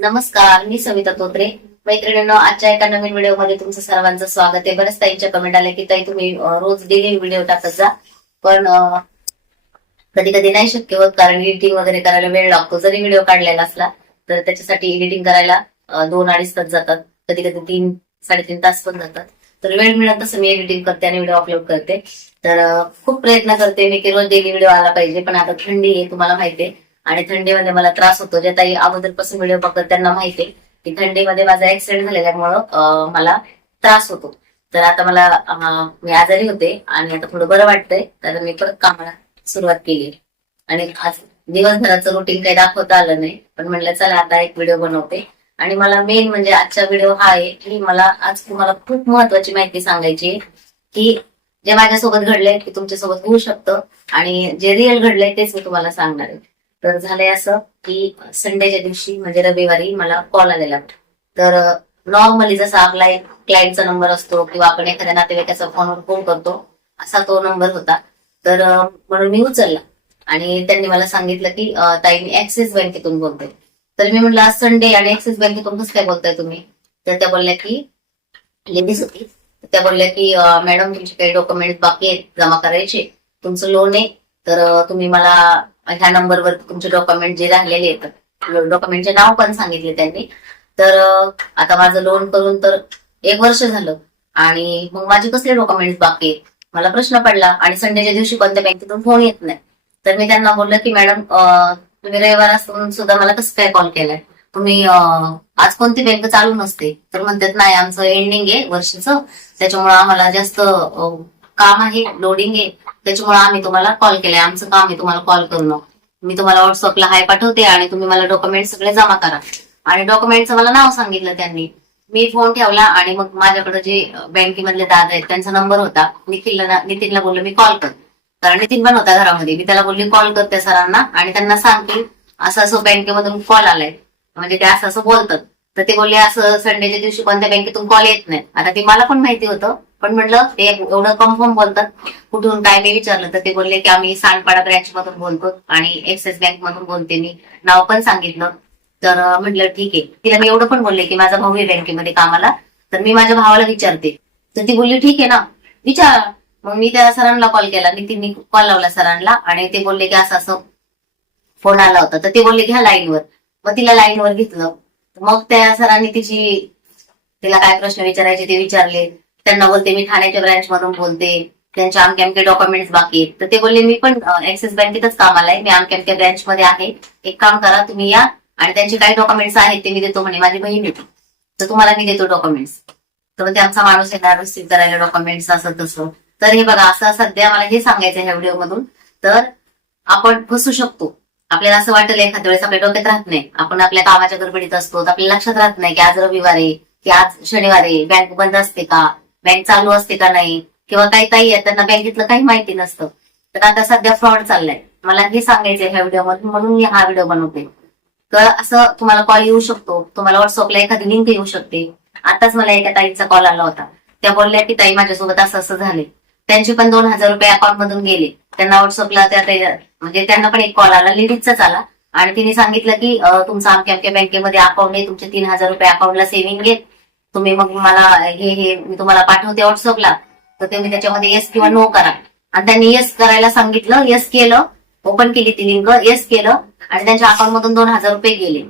नमस्कार मी सविता तोत्रे. मैत्रिणींनो आजच्या एका नवीन व्हिडिओमध्ये तुमचं सर्वांचं स्वागत आहे. बरेच ताईंच्या कमेंट आल्या की ताई तुम्ही रोज डेली व्हिडिओ टाकत जा. पण कधी कधी नाही शक्य होत कारण एडिटिंग वगैरे करायला वेळ लागतो. जरी व्हिडिओ काढलेला असला तर त्याच्यासाठी एडिटिंग करायला दोन अडीच तास जातात. कधी कधी तीन साडेतीन तास पण जातात. तर वेळ मिळत तसं मी एडिटिंग करते आणि व्हिडिओ अपलोड करते. तर खूप प्रयत्न करते मी की रोज डेली व्हिडिओ आला पाहिजे. पण आता थंडी आहे तुम्हाला माहिती आहे. आणि थंडीमध्ये मला त्रास होतो. जे ताई अगोदरपासून व्हिडिओ बघतात त्यांना माहिती आहे की थंडीमध्ये माझा ऍक्सिडेंट झालेल्यामुळं मला त्रास होतो. तर आता मला मी आजारी होते आणि आता थोडं बरं वाटतंय. तर मी परत कामाला सुरुवात केली. आणि आज दिवसभराचं रुटीन काही दाखवता आलं नाही. पण म्हणलं चला आता एक व्हिडिओ बनवते. आणि मला मेन म्हणजे आजचा व्हिडिओ हा आहे की मला आज तुम्हाला खूप महत्वाची माहिती सांगायची की जे माझ्यासोबत घडलंय ते तुमच्यासोबत होऊ शकतं. आणि जे रिअल घडलंय तेच मी तुम्हाला सांगणार आहे. तर झालंय असं की संडेच्या दिवशी म्हणजे रविवारी मला कॉल आलेला. तर नॉर्मली जसा आपला एक क्लायंटचा नंबर असतो किंवा आपण एखाद्या नातेवाईकाचा फोनवर फोन करतो असा तो नंबर होता. तर म्हणून मी उचलला. आणि त्यांनी मला सांगितलं की ताई मी ऍक्सिस बँकेतून बोलतोय तर मी म्हटलं आज संडे आणि ऍक्सिस बँकेतून कसं काय बोलताय तुम्ही? तर त्या बोलल्या की लेडीज होती. त्या बोलल्या की मॅडम तुमचे काही डॉक्युमेंट बाकी आहेत जमा करायचे. तुमचं लोन आहे. तर तुम्ही मला ह्या नंबरवर तुमचे डॉक्युमेंट जे राहिलेले आहेत डॉक्युमेंटचे नाव पण सांगितले त्यांनी. तर आता माझं लोन करून तर एक वर्ष झालं आणि मग माझे कसले डॉक्युमेंट बाकी आहेत? मला प्रश्न पडला आणि संडेच्या दिवशी कोणत्या बँकेतून फोन येत नाही. तर मी त्यांना बोललं की मॅडम तुम्ही रविवार असून सुद्धा मला कसं काय कॉल केलाय? तुम्ही आज कोणती बँक चालू नसते. तर म्हणतात नाही आमचं एंडिंग आहे वर्षाचं. त्याच्यामुळे आम्हाला जास्त काम आहे लोडिंग आहे. त्याच्यामुळे आम्ही तुम्हाला कॉल केलाय. आमचं काम आहे तुम्हाला कॉल करणं मी तुम्हाला व्हॉट्सअपला हाय पाठवते आणि तुम्ही मला डॉक्युमेंट सगळे जमा करा. आणि डॉक्युमेंटचं मला नाव सांगितलं त्यांनी. मी फोन ठेवला आणि मग माझ्याकडे जे बँकेमधले दादा आहेत त्यांचा नंबर होता. निखिलला नितीनला बोललो मी कॉल कर. कारण नितीन पण होता घरामध्ये. मी त्याला बोलली कॉल कर त्या सरांना. आणि त्यांना सांगते असं असं बँकेमधून कॉल आलाय. म्हणजे ते असं असं बोलतात. तर ते बोलले असं संडेच्या दिवशी कोणत्या बँकेतून कॉल येत नाही. आता ते मला पण माहिती होतं पण म्हटलं ते एवढं कन्फर्म बोलतात. कुठून काय मी विचारलं. तर ते बोलले की आम्ही सांडपाडा ब्रँच मधून बोलतो आणि एक्सिस बँक मधून बोलते मी. नाव पण सांगितलं. तर म्हटलं ठीक आहे. तिला मी एवढं पण बोलले की माझा भाऊ आहे बँकेमध्ये कामाला तर मी माझ्या भावाला विचारते. तर ती बोलली ठीक आहे ना विचार. मग मी त्या सरांना कॉल केला. मी तिने कॉल लावला सरांना आणि ते बोलले की असं असं फोन आला होता. तर ते बोलले की ह्या लाईनवर मग तिला लाईनवर घेतलं. मग त्या सरांनी तिची तिला काय प्रश्न विचारायचे ते विचारले. त्यांना बोलते मी ठाण्याच्या ब्रँच मधून बोलते. त्यांचे आमके आमके डॉक्युमेंट्स बाकी आहेत. तर ते बोलले मी पण ऍक्सिस बँकेतच कामाला आहे. मी आमके आमक्या ब्रँच मध्ये आहे. एक काम करा तुम्ही या आणि त्यांचे काही डॉक्युमेंट्स आहेत ते मी देतो म्हणे. माझी बहीण येते तर तुम्हाला मी देतो डॉक्युमेंट्स तर मग ते आमचा माणूस येणार रिसिव्ह करायला डॉक्युमेंट्स असं तसं. तर हे बघा असं सध्या मला हे सांगायचं ह्या व्हिडिओ मधून. तर आपण फसू शकतो. आपल्याला असं वाटलं एखाद्या वेळेस आपल्या डोक्यात राहत नाही. आपण आपल्या कामाच्या गडबडीत असतो आपल्या आपल्याला लक्षात राहत नाही की आज रविवार आहे की आज शनिवार आहे बँक बंद असते का बँक चालू असते का नाही किंवा काही काही आहे त्यांना बँकेतलं काही माहिती नसतं. तर आता सध्या फ्रॉड चाललाय. मला हे सांगायचंय ह्या व्हिडिओ मधून म्हणून मी हा व्हिडिओ बनवते. तर असं तुम्हाला कॉल येऊ शकतो. तुम्हाला व्हॉट्सअपला एखादी लिंक येऊ शकते. आताच मला एका ताईचा कॉल आला होता. त्या बोलल्या की ताई माझ्यासोबत असं असं झाले त्यांचे पण दोन हजार रुपये अकाउंट मधून गेले. त्यांना व्हॉट्सअपला त्या त्या- म्हणजे त्यांना पण एक कॉल आला लेडीजचाच आला. आणि तिने सांगितलं की तुमचा तुमचं अमक्या अमक्या बँकेमध्ये अकाउंट आहे तुमचे तीन हजार रुपये अकाउंटला सेव्हिंग घेत तुम्ही मग मला हे हे मी तुम्हाला पाठवते व्हॉट्सअपला तर तुम्ही म्हणजे त्याच्यामध्ये येस किंवा नो करा. आणि त्यांनी येस करायला सांगितलं येस केलं ओपन केली ती लिंक येस केलं आणि त्यांच्या अकाउंट मधून दोन हजार रुपये गेले.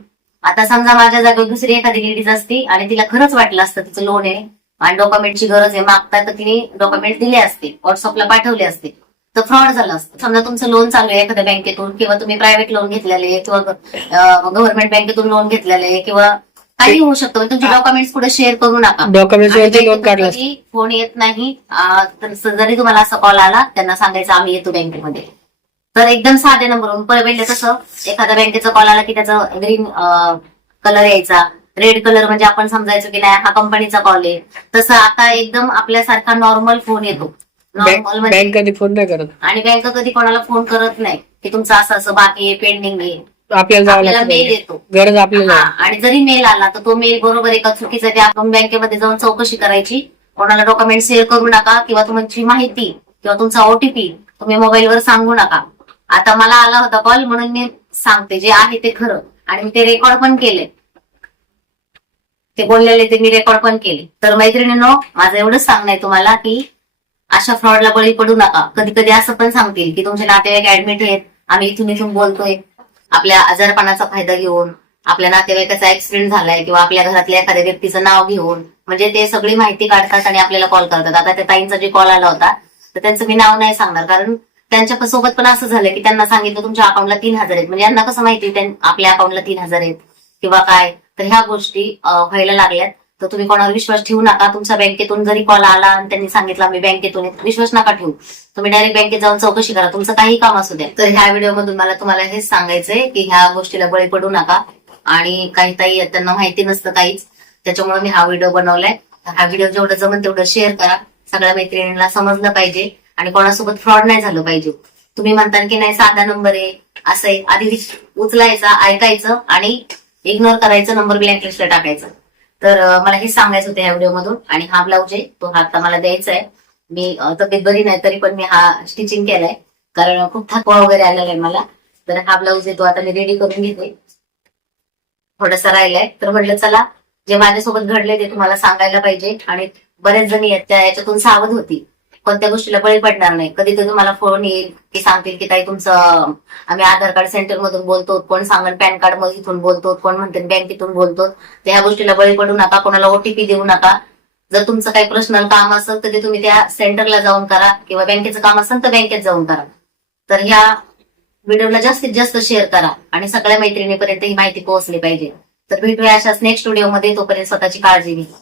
आता समजा माझ्या जागेवर दुसरी एखादी लेडीज असती आणि तिला खरंच वाटलं असतं तिचं लोन आहे आणि डॉक्युमेंटची गरज आहे मागता तर तिने डॉक्युमेंट दिले असते व्हॉट्सअपला पाठवले असते. तर फ्रॉड झालं असतं. समजा तुमचं लोन चालू आहे एखाद्या बँकेतून किंवा तुम्ही प्रायव्हेट लोन घेतलेले किंवा गव्हर्नमेंट बँकेतून लोन घेतलेले किंवा काही होऊ शकतं. म्हणजे तुमचे डॉक्युमेंट्स पुढे शेअर करू नका. कधी फोन येत नाही जरी तुम्हाला असा कॉल आला त्यांना सांगायचं आम्ही येतो बँकेमध्ये. तर एकदम साध्या नंबरवरून पहिले कसं एखाद्या बँकेचा कॉल आला की त्याचा ग्रीन कलर यायचा. रेड कलर म्हणजे आपण समजायचं की नाही हा कंपनीचा कॉल आहे. तसं आता एकदम आपल्यासारखा नॉर्मल फोन येतो. नॉर्मल म्हणजे बँक कधी फोन नाही करत. आणि बँक कधी कोणाला फोन करत नाही. की तुमचं असं असं बाकी आहे पेंडिंग आहे. आपल्याला जावं आपल्याला लागतं मेल बँकेत. येतो. गरज आपल्याला हा, आहे. आणि जरी मेल आला तर तो मेल बरोबर आहे का चुकीचा ते आपण बँकेमध्ये जाऊन चौकशी करायची. कोणाला डॉक्युमेंट शेअर करू नका किंवा तुमची माहिती किंवा तुमचा ओटीपी तुम्ही मोबाईलवर सांगू नका. आता मला आला होता कॉल म्हणून मी सांगते जे आहे ते खरं. आणि मी ते रेकॉर्ड पण केले. ते बोललेले ते मी रेकॉर्ड पण केले. तर मैत्रिणींनो माझं एवढंच सांगणं आहे तुम्हाला की अशा फ्रॉडला बळी पडू नका. कधी कधी असं पण सांगतील की तुमचे नातेवाईक ऍडमिट आहेत आम्ही इथून इथून बोलतोय. आपल्या आजारपणाचा फायदा घेऊन आपल्या नातेवाईकाचा ऍक्सिडेंट झालाय किंवा आपल्या घरातल्या एखाद्या व्यक्तीचं नाव घेऊन म्हणजे ते सगळी माहिती काढतात आणि आपल्याला कॉल करतात. आता त्या ताईंचा जे कॉल आला होता तर त्यांचं मी नाव नाही सांगणार. कारण त्यांच्यासोबत पण असं झालं की त्यांना सांगितलं तुमच्या अकाउंटला तीन हजार आहेत. म्हणजे यांना कसं माहिती आपल्या अकाउंटला तीन हजार आहेत किंवा काय? तर ह्या गोष्टी व्हायला लागल्यात. तर तुम्ही कोणावर विश्वास ठेवू नका. तुमच्या बँकेतून जरी कॉल आला आणि त्यांनी सांगितलं आम्ही बँकेतून विश्वास नका ठेवू. तुम्ही डायरेक्ट बँकेत जाऊन चौकशी करा. तुमचं काही काम असू द्या. तर ह्या व्हिडिओमधून मला तुम्हाला हेच सांगायचंय की ह्या गोष्टीला बळी पडू नका. आणि काही काही त्यांना माहिती नसतं काहीच. त्याच्यामुळे मी हा व्हिडिओ बनवलाय. हा व्हिडिओ जेवढं जमन तेवढं शेअर करा. सगळ्या मैत्रिणींना समजलं पाहिजे आणि कोणासोबत फ्रॉड नाही झालं पाहिजे. तुम्ही म्हणता की नाही साधा नंबर आहे. असं आहे. आधी उचलायचा ऐकायचं आणि इग्नोर करायचं नंबर ब्लॅकलिस्टला टाकायचं. तर मला हे सांगायचं होतं या व्हिडिओमधून आणि हा ब्लाऊज आहे तो हा आता मला द्यायचा आहे. मी तब्येत बरी नाही तरी पण मी हा स्टिचिंग केलाय. कारण खूप थकवा वगैरे आलेला आहे मला. तर हा ब्लाऊज आहे तो आता मी रेडी करून घेते. थोडासा राहिलाय. तर म्हटलं चला जे माझ्यासोबत घडले ते तुम्हाला सांगायला पाहिजे. आणि बरेच जणी त्या याच्यातून सावध होती. कोणत्या गोष्टीला बळी पडणार नाही. कधी कधी मला फोन येईल की सांगतील की ताई तुमचं आम्ही आधार कार्ड सेंटर मधून बोलतो. कोण सांगेल पॅन कार्ड मधून बोलतो. कोण म्हणते? बँकेतून बोलतो. तर ह्या गोष्टीला बळी पडू नका. कोणाला ओटीपी देऊ नका. जर तुमचं काही पर्सनल काम असेल तर ते तुम्ही त्या सेंटरला जाऊन करा किंवा बँकेचं काम असेल तर बँकेत जाऊन करा. तर ह्या व्हिडिओला जास्तीत जास्त शेअर करा आणि सगळ्या मैत्रिणीपर्यंत ही माहिती पोहोचली पाहिजे. तर भेटूया अशाच नेक्स्ट व्हिडिओमध्ये तोपर्यंत स्वतःची काळजी घ्या.